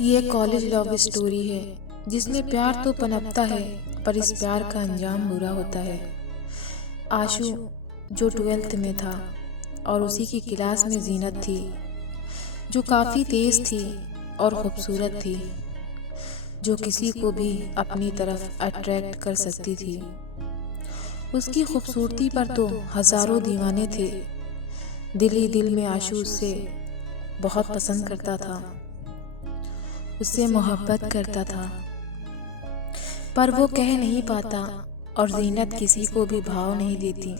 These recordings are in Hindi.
ये एक कॉलेज लव स्टोरी है जिसमें प्यार तो पनपता है पर इस प्यार का अंजाम बुरा होता है। आशु जो 12th में था और उसी की क्लास में जीनत थी जो काफ़ी तेज़ थी और खूबसूरत थी, जो किसी को भी अपनी तरफ अट्रैक्ट कर सकती थी। उसकी खूबसूरती पर तो हज़ारों दीवाने थे। दिल ही दिल में आशु उससे बहुत पसंद करता था, उससे मोहब्बत करता था, पर वो कह नहीं पाता और जीनत किसी को भी भाव नहीं देती।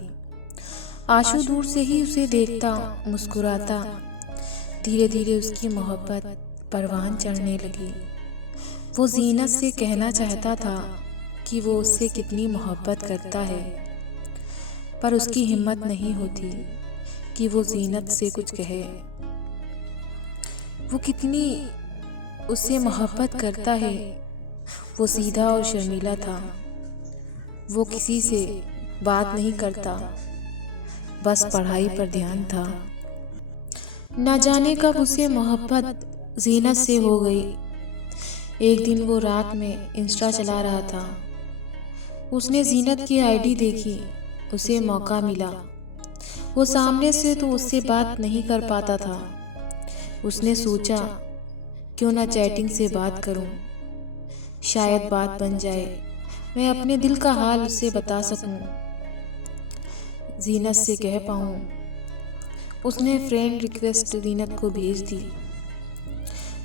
आशु दूर से ही उसे देखता, मुस्कुराता। धीरे धीरे उसकी मोहब्बत परवान चढ़ने लगी। वो जीनत से कहना चाहता था कि वो उससे कितनी मोहब्बत करता है, पर उसकी हिम्मत नहीं होती कि वो जीनत से कुछ कहे। वो कितनी उससे मोहब्बत करता है। वो सीधा और शर्मीला था। वो किसी से बात नहीं करता, बस पढ़ाई पर ध्यान था। न जाने कब उसे मोहब्बत जीनत से हो गई। एक दिन वो रात में इंस्टा चला रहा था। उसने जीनत की आईडी देखी। उसे मौका मिला। वो सामने से तो उससे बात नहीं कर पाता था। उसने सोचा क्यों ना चैटिंग से बात करूं, शायद बात बन जाए, मैं अपने दिल का हाल उससे बता सकूं, जीनत से कह पाऊं। उसने फ्रेंड रिक्वेस्ट जीनत को भेज दी।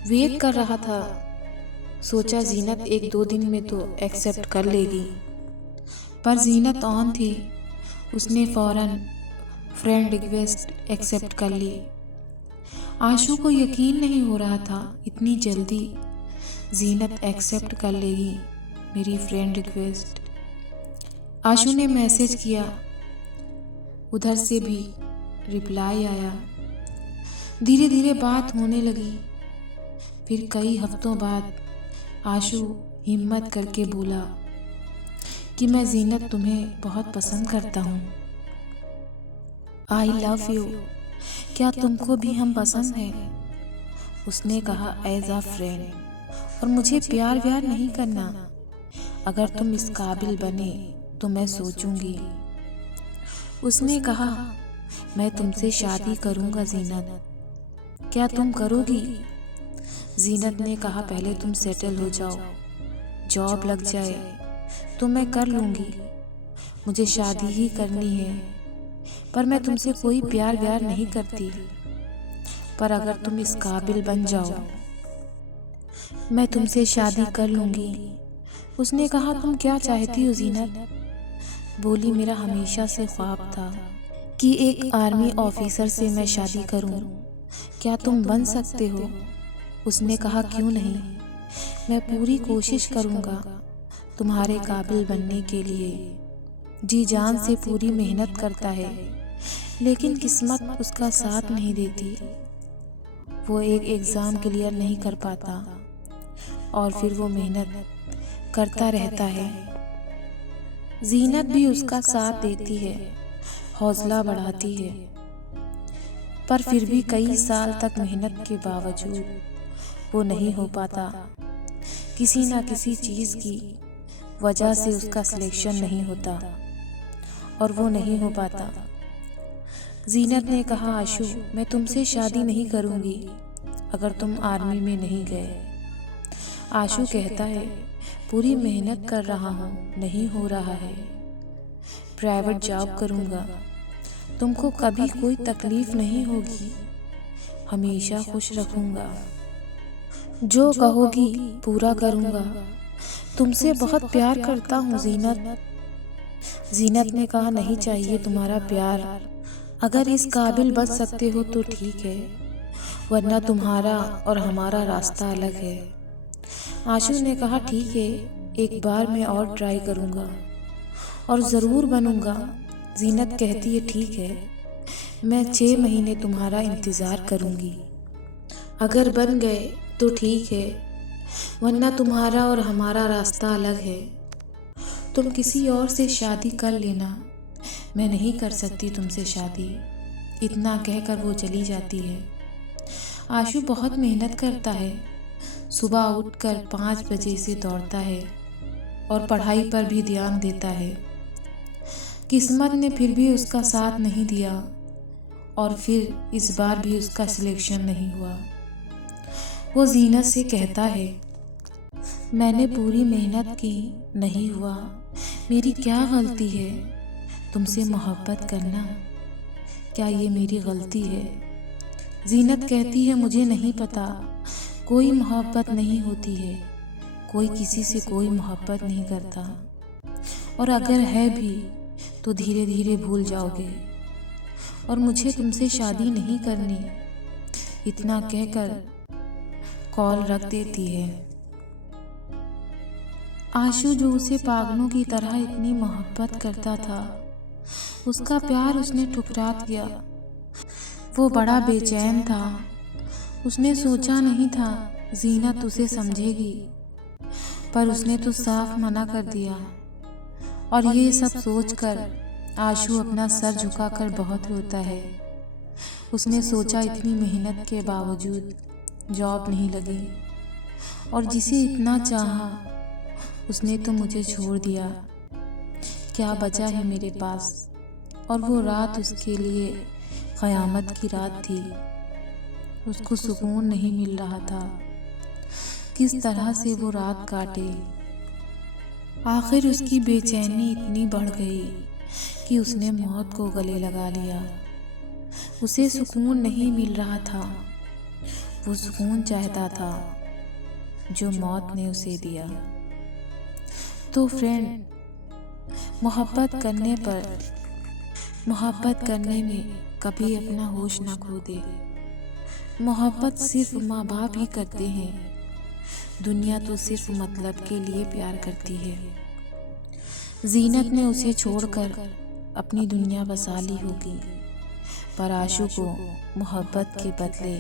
वेट कर रहा था, सोचा जीनत 1-2 दिन में तो एक्सेप्ट कर लेगी, पर जीनत ऑन थी। उसने फौरन फ्रेंड रिक्वेस्ट एक्सेप्ट कर ली। आशु को यकीन नहीं हो रहा था इतनी जल्दी जीनत एक्सेप्ट कर लेगी मेरी फ्रेंड रिक्वेस्ट। आशु ने मैसेज किया, उधर से भी रिप्लाई आया। धीरे धीरे बात होने लगी। फिर कई हफ्तों बाद आशु हिम्मत करके बोला कि मैं जीनत तुम्हें बहुत पसंद करता हूँ। आई लव यू, क्या तुमको भी हम पसंद हैं? उसने कहा एज अ फ्रेंड, और मुझे प्यार व्यार नहीं करना। अगर तुम इस काबिल बने तो मैं सोचूंगी। उसने कहा मैं तुमसे शादी करूंगा जीनत, क्या तुम करोगी? जीनत ने कहा पहले तुम सेटल हो जाओ, जॉब लग जाए तो मैं कर लूंगी। मुझे शादी ही करनी है, पर मैं तुमसे कोई प्यार व्यार नहीं करती। पर अगर तुम इस काबिल बन जाओ मैं तुमसे शादी कर लूंगी। उसने कहा तुम क्या चाहती हो जीनत? बोली मेरा हमेशा से ख्वाब था कि एक आर्मी ऑफिसर से मैं शादी करूं, क्या तुम बन सकते हो? उसने कहा क्यों नहीं, मैं पूरी कोशिश करूंगा तुम्हारे काबिल बनने के लिए। जी जान से पूरी मेहनत करता है, लेकिन किस्मत उसका साथ नहीं देती। वो एक एग्ज़ाम क्लियर नहीं कर पाता और फिर वो मेहनत करता रहता है। जीनत भी उसका साथ देती है, हौसला बढ़ाती है, पर फिर भी कई साल तक मेहनत के बावजूद वो नहीं हो पाता। किसी ना किसी चीज़ की वजह से उसका सिलेक्शन नहीं होता और वो नहीं हो पाता। जीनत ने कहा आशु मैं तुमसे शादी नहीं करूंगी अगर तुम आर्मी में नहीं गए। आशु कहता है पूरी मेहनत कर रहा हूँ, नहीं हो रहा है। प्राइवेट जॉब करूँगा, तुमको कभी कोई तकलीफ नहीं होगी, हमेशा खुश रखूँगा, जो कहोगी पूरा करूँगा, तुमसे बहुत प्यार करता हूँ जीनत। जीनत ने कहा नहीं चाहिए तुम्हारा प्यार, अगर इस काबिल बच सकते हो तो ठीक है, वरना तुम्हारा और हमारा रास्ता अलग है। आशु ने कहा ठीक है, एक बार मैं और ट्राई करूँगा और ज़रूर बनूँगा। जीनत कहती है ठीक है, मैं 6 महीने तुम्हारा इंतज़ार करूँगी, अगर बन गए तो ठीक है, वरना तुम्हारा और हमारा रास्ता अलग है। तुम किसी और से शादी कर लेना, मैं नहीं कर सकती तुमसे शादी। इतना कहकर वो चली जाती है। आशु बहुत मेहनत करता है, सुबह उठकर 5 बजे से दौड़ता है और पढ़ाई पर भी ध्यान देता है। किस्मत ने फिर भी उसका साथ नहीं दिया और फिर इस बार भी उसका सिलेक्शन नहीं हुआ। वो जीनत से कहता है, मैंने पूरी मेहनत की, नहीं हुआ, मेरी क्या गलती है? तुमसे मोहब्बत करना, क्या ये मेरी गलती है? जीनत कहती है, मुझे नहीं पता, कोई मोहब्बत नहीं होती है, कोई किसी से कोई मोहब्बत नहीं करता, और अगर है भी तो धीरे धीरे भूल जाओगे, और मुझे तुमसे शादी नहीं करनी। इतना कहकर कॉल रख देती है। आशु जो उसे पागलों की तरह इतनी मोहब्बत करता था, उसका प्यार उसने ठुकरा दिया। वो बड़ा बेचैन था। उसने सोचा नहीं था जीनत उसे समझेगी, पर उसने तो साफ मना कर दिया। और ये सब सोचकर आशु अपना सर झुकाकर बहुत रोता है। उसने सोचा इतनी मेहनत के बावजूद जॉब नहीं लगी, और जिसे इतना चाहा उसने तो मुझे छोड़ दिया। क्या बचा है मेरे पास? और वो रात उसके लिए क़यामत की रात थी। उसको सुकून नहीं मिल रहा था। किस तरह से वो रात काटे। आखिर उसकी बेचैनी इतनी बढ़ गई कि उसने मौत को गले लगा लिया। उसे सुकून नहीं मिल रहा था। वो सुकून चाहता था जो मौत ने उसे दिया। तो फ्रेंड, मोहब्बत करने में कभी अपना होश ना खो दे। मोहब्बत सिर्फ माँ बाप ही करते हैं। दुनिया तो सिर्फ मतलब के लिए प्यार करती है। जीनत ने उसे छोड़कर अपनी दुनिया बसा ली होगी, पर आशु को मोहब्बत के बदले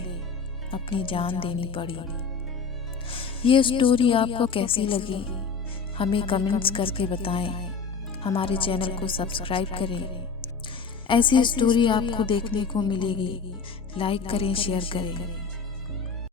अपनी जान देनी पड़ी। ये स्टोरी आपको कैसी लगी हमें कमेंट्स करके बताएं। हमारे चैनल को सब्सक्राइब करें। ऐसी स्टोरी आपको देखने को मिलेगी। लाइक करें, शेयर करें।